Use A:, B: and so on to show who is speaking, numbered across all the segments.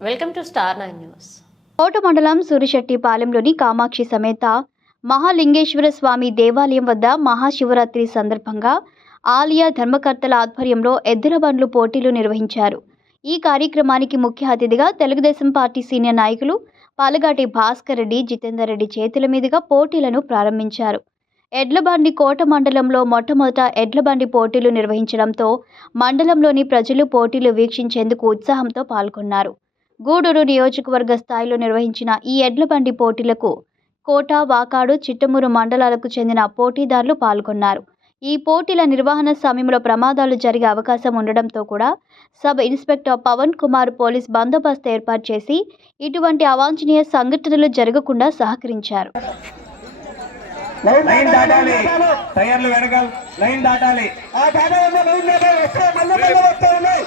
A: Welcome to star nine news.
B: Kota మండలం సూరిశెట్టిపాలెంలోని కామాక్షి సమేత మహాలింగేశ్వర స్వామి దేవాలయం వద్ద మహాశివరాత్రి సందర్భంగా ఆలయ ధర్మకర్తల ఆధ్వర్యంలో ఎద్దుల బండ్లు పోటీలు నిర్వహించారు. ఈ కార్యక్రమానికి ముఖ్య అతిథిగా తెలుగుదేశం పార్టీ సీనియర్ నాయకులు పాలగాటి భాస్కర్ రెడ్డి జితేందర్ రెడ్డి చేతుల మీదుగా పోటీలను ప్రారంభించారు. ఎడ్లబండి కోట మండలంలో మొట్టమొదట ఎడ్లబండి పోటీలు నిర్వహించడంతో మండలంలోని ప్రజలు పోటీలు వీక్షించేందుకు ఉత్సాహంతో పాల్గొన్నారు. గూడూరు నియోజకవర్గ స్థాయిలో నిర్వహించిన ఈ ఎడ్ల బండి పోటీలకు కోట వాకాడు చిట్టమూరు మండలాలకు చెందిన పోటీదారులు పాల్గొన్నారు. ఈ పోటీల నిర్వహణ సమయంలో ప్రమాదాలు జరిగే అవకాశం ఉండడంతో కూడా sub inspector Pavan Kumar police బందోబస్తు ఏర్పాటు చేసి ఇటువంటి అవాంఛనీయ సంఘటనలు జరగకుండా సహకరించారు.
C: లైన్ దాటాలి. టైర్లు వెనకాల లైన్ దాటాలి. ఆ లైన్ దాటాలి మళ్ళీ మళ్ళీ ఉన్నాయి.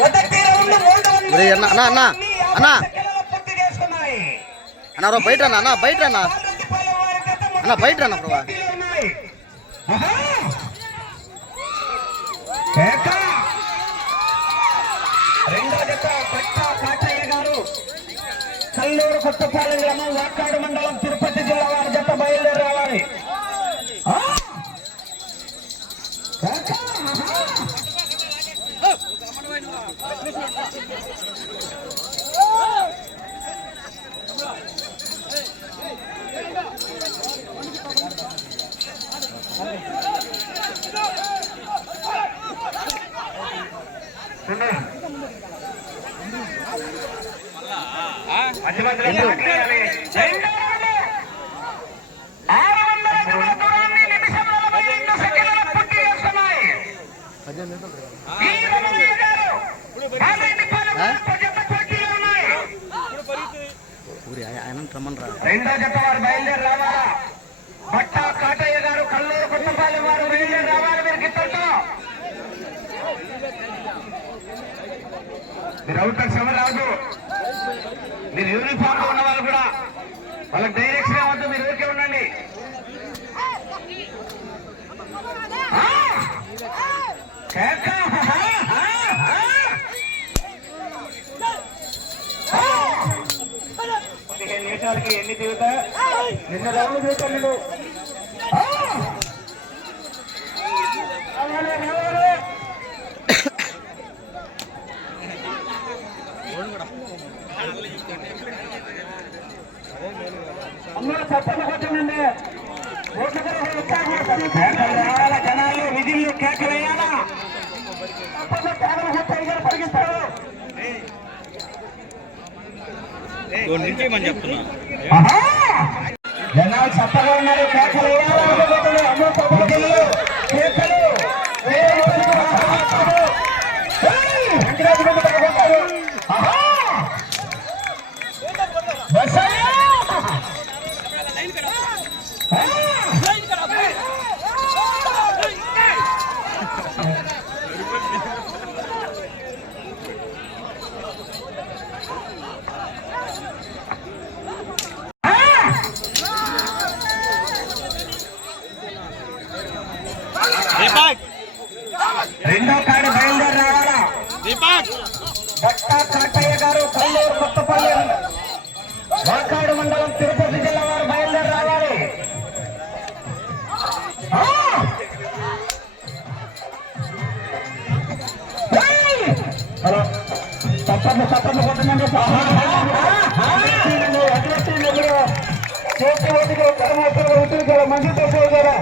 D: అన్న, అన్న, అన్న, అన్న. అన్న బయట అన్న అన్న బయట అన్న. అన్న బయట అన్న ప్రభా.
C: కల్లూరు కొత్తపాలెం గ్రామం వాకాడు మండలం తిరుపతి జిల్లా వారి జత బయలుదేరి రావాలి. రెండో జత వారు బయలుదేరి రావాలా? బట్ట కాటయ్య గారు కల్లూరు కొత్తపాలెం వారు బయలుదేరి రావాలి మీరు గిట్టంతో మీరు అవుతారు శ్రమ రాదు మీరు యూనిఫామ్లో ఉన్న వాళ్ళు కూడా వాళ్ళకి డైరెక్షన్ ఇవ్వద్దు మీరు ఊరికే ఉండండి! పదిహేను నిమిషాలకి ఎన్ని తిరుగుతా నిన్న రౌండ్ తిరుగుతాను నేను ఆ! రావాలి, రావాలి. అందరూ చప్పట్లు కొట్టండి రావాలా జనాలు విధులు కేకలు వేయాలా? చప్పట్లు కేకలు కొట్టారు గారు పరిగిస్తారు ఆహా! జనాలు చప్పగా ఉన్నారు కేకలు వేయాలా? రెండో కాడి బయలుదేరి రావాలా భట్ట కాటయ్య గారు కల్లూరు కొత్తపల్లి వాకాడు మండలం తిరుపతి జిల్లా వారు బయలుదేరి రావాలి! హలో తప్పట్లు కొట్టండి అగ్రస్సీలు చేతి ఒదిగి కర్మ మంచితో చేయగలరా